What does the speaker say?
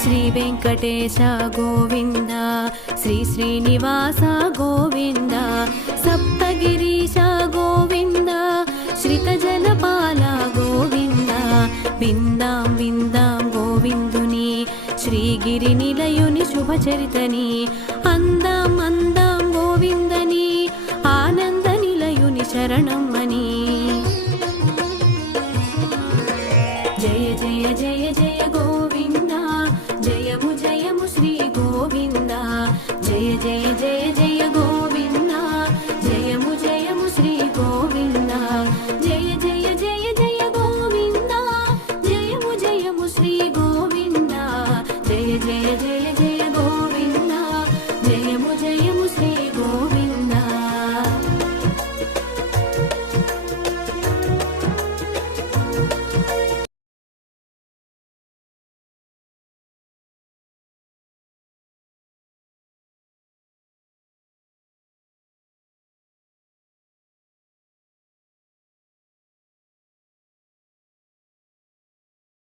శ్రీ వెంకటేశ గోవింద శ్రీ శ్రీనివాస గోవింద సప్తగిరీశ గోవింద శ్రితజనపాల గోవింద విందాం విందాం గోవిందుని శ్రీగిరి నిలయుని శుభచరితని అందాం అందాం గోవిందని ఆనంద నిలయుని శరణమ్మని జయ జయ జయ జయ గోవింద జయము జయము శ్రీ గోవింద జయ జయ జయ